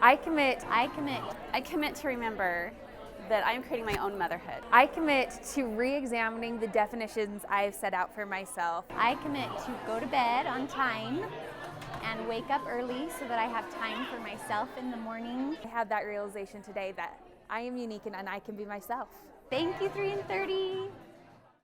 I commit. I commit to remember that I'm creating my own motherhood. I commit to re-examining the definitions I've set out for myself. I commit to go to bed on time and wake up early so that I have time for myself in the morning. I had that realization today that I am unique and I can be myself. Thank you, 3 and 30.